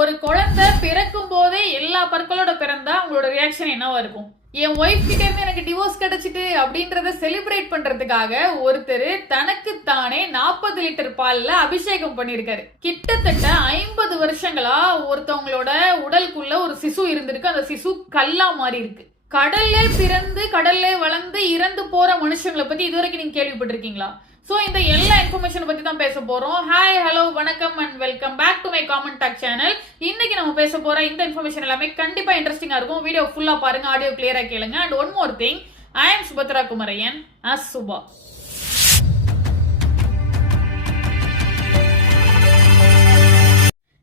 ஒரு குழந்தை பிறக்கும் போதே எல்லா பற்களோட பிறந்தா உங்களோட ரியாக்ஷன் என்னவா இருக்கும்? என் ஒய்ஃப் கிட்ட இருந்து எனக்கு டிவோர்ஸ் கிடைச்சிட்டு அப்படின்றத செலிப்ரேட் பண்றதுக்காக ஒருத்தர் தனக்கு தானே நாற்பது லிட்டர் பால்ல அபிஷேகம் பண்ணிருக்காரு. கிட்டத்தட்ட ஐம்பது வருஷங்களா ஒருத்தவங்களோட உடலுக்குள்ள ஒரு சிசு இருந்திருக்கு. அந்த சிசு கல்லா மாறி இருக்கு. கடல்ல பிறந்து கடல்ல வளர்ந்து இறந்து போற மனுஷங்களை பத்தி இதுவரைக்கும் நீங்க கேள்விப்பட்டிருக்கீங்களா? ஸோ இந்த எல்லா இன்ஃபர்மேஷனை பற்றி தான் பேச போகிறோம் ஹாய் ஹலோ வணக்கம் and welcome back to my common talk channel இன்னைக்கு நம்ம பேச போகிற இந்த இன்ஃபர்மேஷன் எல்லாமே கண்டிப்பாக இன்ட்ரெஸ்டிங்காக இருக்கும். வீடியோ ஃபுல்லாக பாருங்க ஆடியோ கிளியராக கேளுங்க. And one more thing I am Subhadra Kumaraiyan as Subha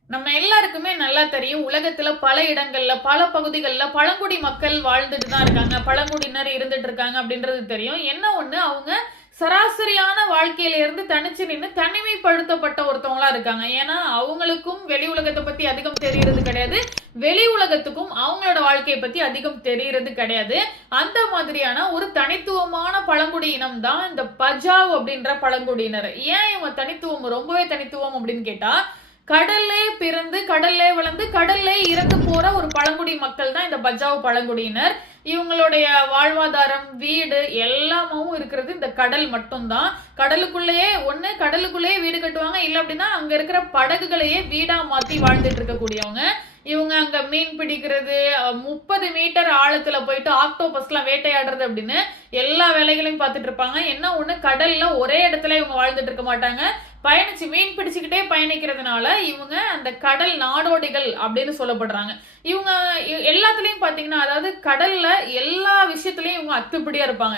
நம்ம எல்லாருக்குமே நல்லா தெரியும் உலகத்துல பல இடங்கள்ல பல பகுதிகளில் பழங்குடி மக்கள் வாழ்ந்துட்டு தான் இருக்காங்க. பழங்குடியினர் இருந்துட்டு இருக்காங்க அப்படின்றது தெரியும். என்ன ஒண்ணு? அவங்க சராசரியான வாழ்க்கையில இருந்து தனிச்சு நின்று தனிமைப்படுத்தப்பட்ட ஒருத்தவங்களா இருக்காங்க. ஏன்னா அவங்களுக்கும் வெளி உலகத்தை பத்தி அதிகம் தெரியறது கிடையாது. வெளி உலகத்துக்கும் அவங்களோட வாழ்க்கையை பத்தி அதிகம் தெரியறது கிடையாது. அந்த மாதிரியான ஒரு தனித்துவமான பழங்குடி இனம் தான் இந்த பஜாவ் அப்படின்ற பழங்குடியினர். ஏன் இவங்க தனித்துவம் ரொம்பவே தனித்துவம் அப்படின்னு கேட்டா கடல்லே பிறந்து கடல்லே வளர்ந்து கடல்லே இறந்து போற ஒரு பழங்குடி மக்கள் தான் இந்த பஜாவ் பழங்குடியினர். இவங்களுடைய வாழ்வாதாரம் வீடு எல்லாமும் இருக்கிறது இந்த கடல் மட்டும்தான். கடலுக்குள்ளேயே ஒண்ணு கடலுக்குள்ளேயே வீடு கட்டுவாங்க. இல்ல அப்படின்னா அங்க இருக்கிற படகுகளையே வீடா மாத்தி வாழ்ந்துட்டு இருக்கக்கூடியவங்க. இவங்க அங்க மீன் பிடிக்கிறது முப்பது மீட்டர் ஆழத்துல போயிட்டு ஆக்டோபஸ்லாம் வேட்டையாடுறது அப்படின்னு எல்லா வேலைகளையும் பார்த்துட்டு இருப்பாங்க. என்ன ஒன்று கடல்ல ஒரே இடத்துல இவங்க வாழ்ந்துட்டு இருக்க மாட்டாங்க. பயணிச்சு மீன் பிடிச்சுக்கிட்டே பயணிக்கிறதுனால இவங்க அந்த கடல் நாடோடிகள் அப்படின்னு சொல்லப்படுறாங்க. இவங்க எல்லாத்துலேயும் பார்த்தீங்கன்னா அதாவது கடலில் எல்லா விஷயத்துலையும் இவங்க அத்துப்படியாக இருப்பாங்க.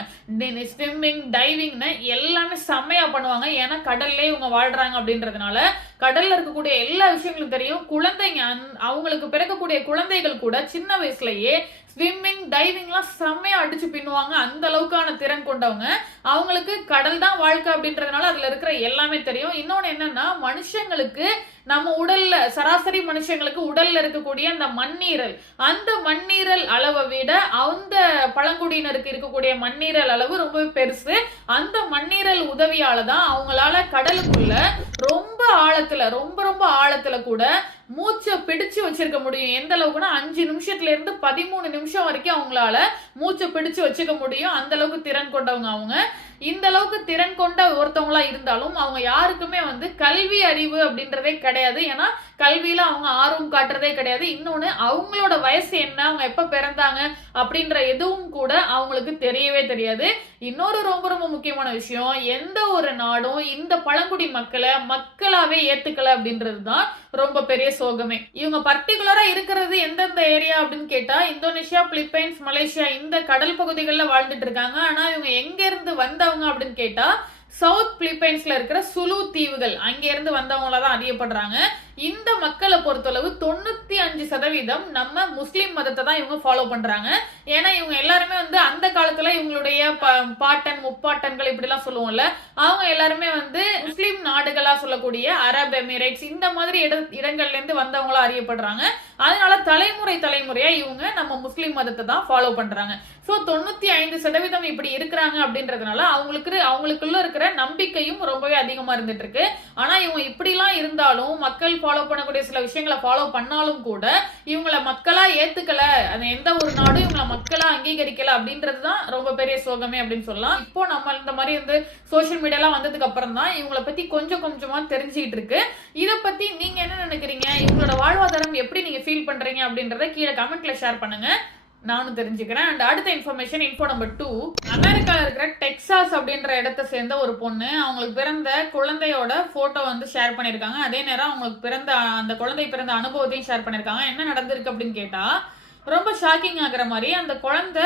ஸ்விம்மிங் டைவிங்னு எல்லாமே செம்மையாக பண்ணுவாங்க. ஏன்னா கடல்லே இவங்க வாழ்கிறாங்க அப்படின்றதுனால கடலில் இருக்கக்கூடிய எல்லா விஷயங்களும் தெரியும். குழந்தைங்க அவங்களுக்கு பிறக்கக்கூடிய குழந்தைகள் கூட சின்ன வயசுலயே ஸ்விம்மிங் டைவிங்லாம் செம்மையா அடிச்சு பின்னுவாங்க. அந்த அளவுக்கான திறன் கொண்டவங்க. அவங்களுக்கு கடல் தான் வாழ்க்கை அப்படின்றதுனால அதுல இருக்கிற எல்லாமே தெரியும். இன்னொன்னு என்னன்னா மனுஷங்களுக்கு நம்ம உடல்ல சராசரி மனுஷங்களுக்கு உடல்ல இருக்கக்கூடிய அந்த மண்ணீரல். அந்த மண்ணீரல் அளவை விட அந்த பழங்குடியினருக்கு இருக்கக்கூடிய மண்ணீரல் அளவு ரொம்ப பெருசு. அந்த மண்ணீரல் உதவியால தான் அவங்களால கடலுக்குள்ள ரொம்ப ஆழத்துல ரொம்ப ரொம்ப ஆழத்துல கூட மூச்சை பிடிச்சு வச்சிருக்க முடியும். எந்த அளவுக்குன்னா அஞ்சு நிமிஷத்துல இருந்து பதிமூணு நிமிஷம் வரைக்கும் அவங்களால மூச்சை பிடிச்சு வச்சுக்க முடியும். அந்த அளவுக்கு திறன் கொண்டவங்க அவங்க. இந்த அளவுக்கு திறன் கொண்ட ஒருத்தவங்களா இருந்தாலும் அவங்க யாருக்குமே வந்து கல்வி அறிவு அப்படின்றதே கிடையாது. ஏன்னா கல்வியில அவங்க ஆர்வம் காட்டுறதே கிடையாது. இன்னொன்று அவங்களோட வயசு என்ன அவங்க எப்ப பிறந்தாங்க அப்படின்ற எதுவும் கூட அவங்களுக்கு தெரியவே தெரியாது. இன்னொரு ரொம்ப ரொம்ப முக்கியமான விஷயம் எந்த ஒரு நாடும் இந்த பழங்குடி மக்களை மக்களாவே ஏத்துக்கல அப்படின்றது தான் ரொம்ப பெரிய சோகமே. இவங்க பர்டிகுலரா இருக்கிறது எந்தெந்த ஏரியா அப்படின்னு கேட்டா இந்தோனேஷியா பிலிப்பைன்ஸ் மலேசியா இந்த கடல் பகுதிகளில் வாழ்ந்துட்டு இருக்காங்க. ஆனா இவங்க எங்க இருந்து வந்தவங்க அப்படின்னு கேட்டா சவுத் பிலிப்பைன்ஸ்ல இருக்கிற சுலு தீவுகள் அங்க இருந்து வந்தவங்கள தான் அறியப்படுறாங்க. இந்த மக்களை பொறுத்தளவு தொண்ணூத்தி அஞ்சு சதவீதம் நம்ம முஸ்லீம் மதத்தை தான் இவங்க ஃபாலோ பண்றாங்க. ஏன்னா இவங்க எல்லாருமே வந்து அந்த காலத்துல இவங்களுடைய பாட்டன் முப்பாட்டன்கள் இப்படி எல்லாம் சொல்லுவோம்ல அவங்க எல்லாருமே வந்து முஸ்லீம் நாடுகளா சொல்லக்கூடிய அரப் எமிரேட்ஸ் இந்த மாதிரி இட இடங்கள்ல இருந்து வந்தவங்களா அறியப்படுறாங்க. அதனால தலைமுறை தலைமுறையா இவங்க நம்ம முஸ்லீம் மதத்தை தான் ஃபாலோ பண்றாங்க. சோ தொண்ணூத்தி ஐந்து சதவீதம் இப்படி இருக்கிறாங்க அப்படின்றதுனால அவங்களுக்கு அவங்களுக்குள்ள இருக்கிற நம்பிக்கையும் ரொம்பவே அதிகமா இருந்துட்டு இருக்கு. ஆனா இவங்க இப்படிலாம் இருந்தாலும் மக்கள் ஃபாலோ பண்ணக்கூடிய சில விஷயங்களை ஃபாலோ பண்ணாலும் கூட இவங்கள மக்களா ஏத்துக்கல. அது எந்த ஒரு நாடும் இவங்கள மக்களா அங்கீகரிக்கல அப்படின்றது தான் ரொம்ப பெரிய சோகமே அப்படின்னு சொல்லலாம். இப்போ நம்ம இந்த மாதிரி வந்து சோஷியல் மீடியாலாம் வந்ததுக்கு அப்புறம் தான் இவங்கள பத்தி கொஞ்சம் கொஞ்சமா தெரிஞ்சுக்கிட்டு இருக்கு. இதை பத்தி நீங்க என்ன நினைக்கிறீங்க? இவங்களோட வாழ்வாதாரம் எப்படி நீங்க ஃபீல் பண்றீங்க அப்படின்றத கீழே கமெண்ட்ல ஷேர் பண்ணுங்க. நானும் தெரிஞ்சுக்கிறேன். அண்ட் அடுத்த இன்ஃபர்மேஷன் இன்ஃபோ நம்பர் டூ அமெரிக்காவில் இருக்கிற டெக்ஸாஸ் அப்படின்ற இடத்த சேர்ந்த ஒரு பொண்ணு அவங்களுக்கு பிறந்த குழந்தையோட போட்டோ வந்து ஷேர் பண்ணியிருக்காங்க. அதே நேரம் அவங்களுக்கு பிறந்த அந்த குழந்தை பிறந்த அனுபவத்தையும் ஷேர் பண்ணியிருக்காங்க. என்ன நடந்திருக்கு அப்படின்னு கேட்டா ரொம்ப ஷாக்கிங் ஆகுற மாதிரி அந்த குழந்தை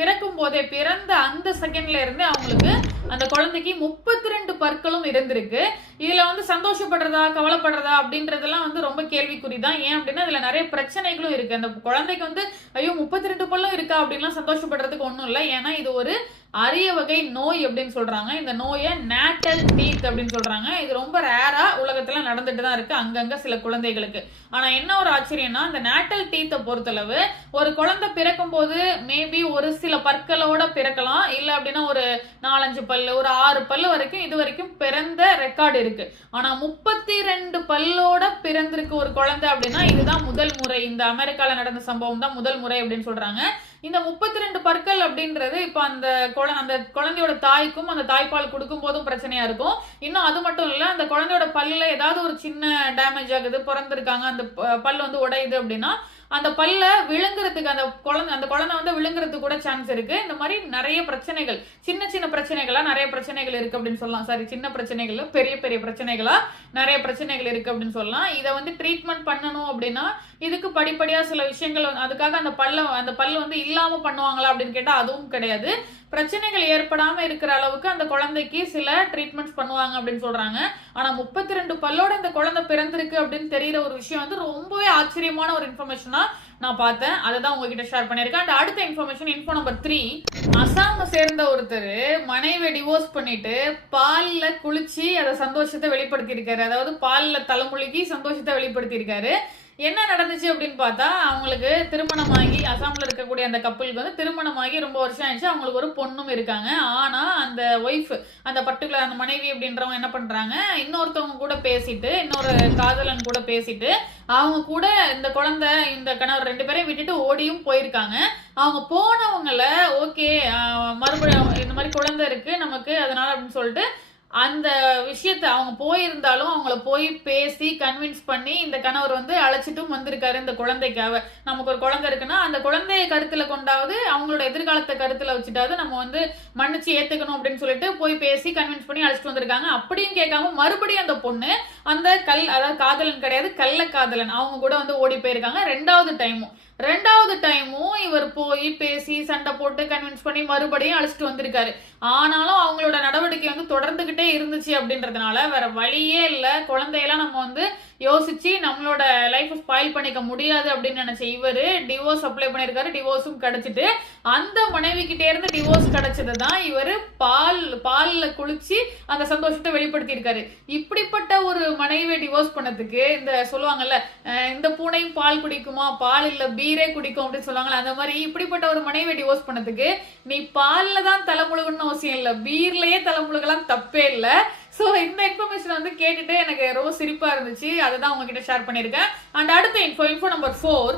பிறக்கும் போதே பிறந்த அந்த செகண்ட்ல இருந்து அவங்களுக்கு அந்த குழந்தைக்கு முப்பத்தி ரெண்டு பற்களும் இருந்திருக்கு. இதுல வந்து சந்தோஷப்படுறதா கவலைப்படுறதா அப்படின்றதெல்லாம் வந்து ரொம்ப கேள்விக்குறி தான் ஏன் அப்படின்னா இதுல நிறைய பிரச்சனைகளும் இருக்கு. அந்த குழந்தைக்கு வந்து ஐயோ முப்பத்தி ரெண்டு பல்லும் இருக்கா? அப்படின்லாம் சந்தோஷப்படுறதுக்கு ஒன்றும் இல்லை. ஏன்னா இது ஒரு அரிய வகை நோய் அப்படின்னு சொல்றாங்க. இந்த நோயை நேட்டல் டீத் அப்படின்னு சொல்றாங்க. இது ரொம்ப ரேரா உலகத்துல நடந்துட்டு தான் இருக்கு அங்கங்க சில குழந்தைகளுக்கு. ஆனா என்ன ஒரு ஆச்சரியம்னா இந்த நேட்டல் டீத்தை பொறுத்தளவு ஒரு குழந்தை பிறக்கும் போது மேபி ஒரு சில பற்களோட பிறக்கலாம். இல்ல அப்படின்னா ஒரு நாலஞ்சு பல்லு ஒரு ஆறு பல்லு வரைக்கும் இது வரைக்கும் பிறந்த ரெக்கார்டு இருக்கு. ஆனா முப்பத்தி ரெண்டு பல்லோட பிறந்திருக்கு ஒரு குழந்தை அப்படின்னா இதுதான் முதல் முறை. இந்த அமெரிக்கால நடந்த சம்பவம் தான் முதல் முறை அப்படின்னு சொல்றாங்க. இந்த முப்பத்தி ரெண்டு பற்கள் அப்படின்றது இப்ப அந்த குழ- அந்த குழந்தையோட தாய்க்கும் அந்த தாய்ப்பால் கொடுக்கும் போதும் பிரச்சனையா இருக்கும். இன்னும் அது மட்டும் இல்ல அந்த குழந்தையோட பல்லுல ஏதாவது ஒரு சின்ன டேமேஜ் ஆகுது பிறந்திருக்காங்க அந்த ப- பல் வந்து உடையுது அப்படின்னா அந்த பல்ல விழுங்குறதுக்கு அந்த குழந்தை அந்த குழந்தை வந்து விழுங்குறதுக்கு கூட சான்ஸ் இருக்கு. இந்த மாதிரி நிறைய பிரச்சனைகள் சின்ன சின்ன பிரச்சனைகளா நிறைய பிரச்சனைகள் இருக்கு அப்படின்னு சொல்லலாம். சாரி சின்ன பிரச்சனைகள் பெரிய பெரிய பிரச்சனைகளா நிறைய பிரச்சனைகள் இருக்கு அப்படின்னு சொல்லலாம். இதை வந்து ட்ரீட்மெண்ட் பண்ணணும் அப்படின்னா இதுக்கு படிப்படியா சில விஷயங்கள் அதுக்காக அந்த பல்ல அந்த பல் வந்து இல்லாம பண்ணுவாங்களா அப்படின்னு கேட்டா அதுவும் கிடையாது. பிரச்சனைகள் ஏற்படாம இருக்கிற அளவுக்கு அந்த குழந்தைக்கு சில ட்ரீட்மெண்ட்ஸ் பண்ணுவாங்க அப்படின்னு சொல்றாங்க. ஆனா முப்பத்தி ரெண்டு பல்லோட இந்த குழந்தை பிறந்திருக்கு அப்படின்னு தெரிகிற ஒரு விஷயம் வந்து ரொம்பவே ஆச்சரியமான ஒரு இன்ஃபர்மேஷனா நான் பார்த்தேன். அதை தான் உங்ககிட்ட ஷேர் பண்ணியிருக்கேன். அண்ட் அடுத்த இன்ஃபர்மேஷன் இன்ஃபோ நம்பர் த்ரீ அசாம சேர்ந்த ஒருத்தர் மனைவி டிவோர்ஸ் பண்ணிட்டு பாலில் குளிச்சு அதை சந்தோஷத்தை வெளிப்படுத்தியிருக்காரு. அதாவது பாலில் தலைமுழுகி சந்தோஷத்தை வெளிப்படுத்தியிருக்காரு. என்ன நடந்துச்சு அப்படின்னு பார்த்தா அவங்களுக்கு திருமணமாகி அசாமில் இருக்கக்கூடிய அந்த கப்பலுக்கு வந்து திருமணமாகி ரொம்ப வருஷம் ஆயிடுச்சு. அவங்களுக்கு ஒரு பொண்ணும் இருக்காங்க. ஆனால் அந்த ஒய்ஃப் அந்த பர்டிகுலர் அந்த மனைவி அப்படின்றவங்க என்ன பண்ணுறாங்க இன்னொருத்தவங்க கூட பேசிட்டு இன்னொரு காதலன் கூட பேசிட்டு அவங்க கூட இந்த குழந்தை இந்த கணவர் ரெண்டு பேரையும் விட்டுட்டு ஓடியும் போயிருக்காங்க. அவங்க போனவங்கள ஓகே மறுபடியும் இந்த மாதிரி குழந்தை இருக்கு நமக்கு அதனால அப்படின்னு சொல்லிட்டு அந்த விஷயத்த அவங்க போயிருந்தாலும் அவங்கள போய் பேசி கன்வின்ஸ் பண்ணி இந்த கணவர் வந்து அழைச்சிட்டும் வந்திருக்காரு இந்த குழந்தைக்காக. நமக்கு ஒரு குழந்தை இருக்குன்னா அந்த குழந்தைய கருத்துல கொண்டாவது அவங்களோட எதிர்காலத்தை கருத்துல வச்சுட்டாவது நம்ம வந்து மன்னிச்சு ஏத்துக்கணும் அப்படின்னு சொல்லிட்டு போய் பேசி கன்வின்ஸ் பண்ணி அழைச்சிட்டு வந்திருக்காங்க. அப்படியும் கேட்காம மறுபடியும் அந்த பொண்ணு அந்த கல் அதாவது காதலன் கிடையாது கள்ள காதலன் அவங்க கூட வந்து ஓடி போயிருக்காங்க. ரெண்டாவது டைமும் ரெண்டாவது டைமும் இவர் போய் பேசி சண்டை போட்டு கன்வின்ஸ் பண்ணி மறுபடியும் அழைச்சிட்டு வந்திருக்காரு. ஆனாலும் அவங்களோட நடவடிக்கை வந்து தொடர்ந்துகிட்டே இருந்துச்சு அப்படின்றதுனால வேற வழியே இல்லை. குழந்தையெல்லாம் நம்ம வந்து யோசிச்சு நம்மளோட லைஃப் ஸ்பாயில் பண்ணிக்க முடியாது அப்படின்னு நினைச்ச இவரு டிவோர்ஸ் அப்ளை பண்ணியிருக்காரு டிவோர்ஸும் கிடைச்சிட்டு அந்த மனைவி கிட்டே இருந்து டிவோர்ஸ் கிடைச்சது தான் இவர் பால் பாலில் குளிச்சு அந்த சந்தோஷத்தை வெளிப்படுத்தியிருக்காரு. இப்படிப்பட்ட ஒரு மனைவியை டிவோர்ஸ் பண்ணதுக்கு இந்த சொல்லுவாங்கல்ல இந்த பூனையும் பால் குடிக்குமா? பால் இல்லை பீரே குடிக்கும் அப்படின்னு சொல்லுவாங்கல்ல அந்த மாதிரி இப்படிப்பட்ட ஒரு மனைவியை டிவோர்ஸ் பண்ணதுக்கு நீ பாலில் தான் தலைமுழுகணும்னு அவசியம் இல்லை பீர்லயே தலைமுழுகலாம் தப்பே இல்லை. ஸோ இந்த இன்ஃபர்மேஷன் வந்து கேட்டுட்டு எனக்கு ரொம்ப சிரிப்பாக இருந்துச்சு. அதை தான் உங்ககிட்ட ஷேர் பண்ணியிருக்கேன். அண்ட் அடுத்த இன்ஃபோ இன்ஃபோ நம்பர் ஃபோர்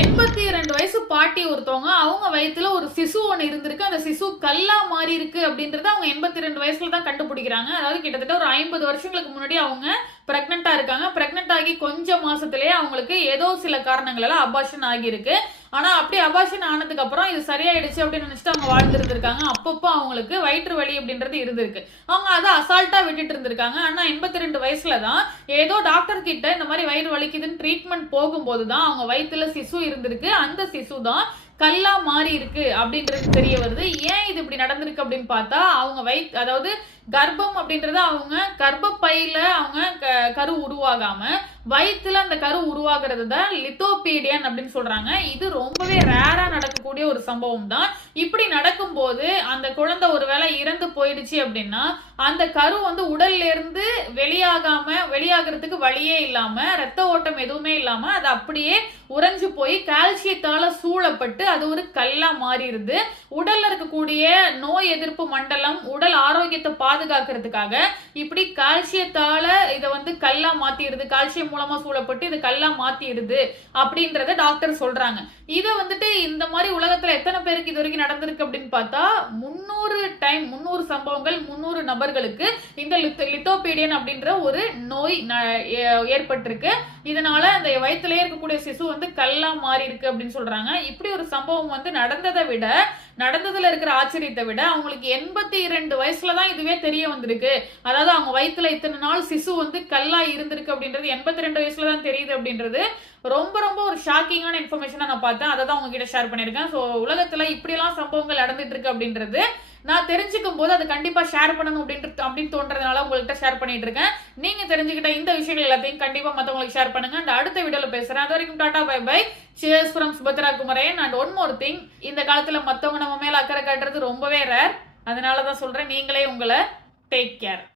எண்பத்தி ரெண்டு வயசு பாட்டி ஒருத்தவங்க அவங்க வயிற்றுல ஒரு சிசு ஒன்று இருந்திருக்கு. அந்த சிசு கல்லா மாறி இருக்கு அப்படின்றத அவங்க எண்பத்தி ரெண்டு வயசுல தான் கண்டுபிடிக்கிறாங்க. அதாவது கிட்டத்தட்ட ஒரு ஐம்பது வருஷங்களுக்கு முன்னாடி அவங்க பிரெக்னெண்டா இருக்காங்க. பிரெக்னென்ட் ஆகி கொஞ்ச மாசத்திலேயே அவங்களுக்கு ஏதோ சில காரணங்களால அபாஷன் ஆகியிருக்கு. ஆனா அப்படி அபாஷன் ஆனதுக்கு அப்புறம் இது சரியாயிடுச்சு அப்படின்னு நினைச்சிட்டு அவங்க வாழ்ந்துருந்துருக்காங்க அப்பப்போ அவங்களுக்கு வயிற்று வலி அப்படின்றது இருந்திருக்கு. அவங்க அதை அசால்ட்டா விட்டுட்டு இருந்திருக்காங்க. ஆனா எண்பத்தி ரெண்டு வயசுல தான் ஏதோ டாக்டர் கிட்ட இந்த மாதிரி வயிறு வலிக்குதுன்னு ட்ரீட்மெண்ட் போகும்போது தான் அவங்க வயிற்றுல சிசு இருந்திருக்கு. அந்த சிசு தான் கல்லா மாறி இருக்கு அப்படின்றது தெரிய வருது. ஏன் இது இப்படி நடந்திருக்கு அப்படின்னு பார்த்தா அவங்க வை அதாவது கர்ப்பம் அப்படின்றது அவங்க கர்ப்பப்பையில அவங்க க- கரு உருவாகாம வயிற்றுல அந்த கரு உருவாகிறது தான் லித்தோபீடியன் அப்படின்னு சொல்றாங்க. இது ரொம்பவே ரேரா நடக்கக்கூடிய ஒரு சம்பவம் தான். இப்படி நடக்கும்போது அந்த குழந்தை ஒருவேளை இறந்து போயிடுச்சு அப்படின்னா அந்த கரு வந்து உடல்ல இருந்து வெளியாகாம வெளியாகிறதுக்கு வழியே இல்லாம ரத்த ஓட்டம் எதுவுமே இல்லாம அது அப்படியே உறைஞ்சு போய் கால்சியத்தால சூழப்பட்டு அது ஒரு கல்லா மாறிடுது. உடல்ல இருக்கக்கூடிய நோய் எதிர்ப்பு மண்டலம் உடல் ஆரோக்கியத்தை பாதுகாக்கிறதுக்காக இப்படி கால்சியத்தால இதை வந்து கல்லா மாத்திடுது கால்சியம் மூலமா சூழப்பட்டு இது கல்லா மாத்திடுது அப்படின்றத டாக்டர் சொல்றாங்க. இதை வந்துட்டு இந்த மாதிரி உலகத்துல எத்தனை பேருக்கு இது வரைக்கும் நடந்திருக்கு அப்படின்னு பார்த்தா முன்னூறு டைம் முன்னூறு சம்பவங்கள் முன்னூறு நபர்களுக்கு இந்த லித்தோபீடியன் அப்படின்ற ஒரு நோய் ந- ஏ- ஏற்பட்டிருக்கு. இதனால அந்த வயிற்றுலேயே இருக்கக்கூடிய சிசு வந்து கல்லா மாறி இருக்கு அப்படின்னு சொல்றாங்க. இப்படி ஒரு சம்பவம் வந்து நடந்ததை விட நடந்ததுல இருக்கிற ஆச்சரியத்தை விட அவங்களுக்கு எண்பத்தி இரண்டு வயசுல தான் இதுவே தெரிய வந்திருக்கு. அதாவது அவங்க வயிற்றுல இத்தனை நாள் சிசு வந்து கல்லா இருந்திருக்கு அப்படின்றது எண்பத்தி ரெண்டு வயசுல தான் தெரியுது அப்படின்றது ரொம்ப ரொம்ப ஒரு ஷாக்கிங்கான இன்ஃபர்மேஷனை நான் பார்த்தேன். அதை தான் உங்ககிட்ட ஷேர் பண்ணியிருக்கேன். ஸோ உலகத்துல இப்படியெல்லாம் சம்பவங்கள் நடந்துட்டு இருக்கு அப்படின்றது நான் தெரிஞ்சுக்கும் போது அதை கண்டிப்பாக ஷேர் பண்ணணும் அப்படின்ட்டு அப்படின்னு தோன்றதுனால உங்கள்கிட்ட ஷேர் பண்ணிட்டு இருக்கேன். நீங்க தெரிஞ்சுக்கிட்ட இந்த விஷயங்கள் எல்லாத்தையும் கண்டிப்பாக மற்றவங்களுக்கு ஷேர் பண்ணுங்க. அண்ட் அடுத்த வீடியோல பேசுறேன். அது வரைக்கும் tata bye bye cheers from Subhadra Kumaren and one more thing இந்த காலத்துல மற்றவங்க நம்ம மேல அக்கறை காட்டுறது ரொம்பவே ரேர் அதனால தான் சொல்றேன் நீங்களே உங்களை டேக் கேர்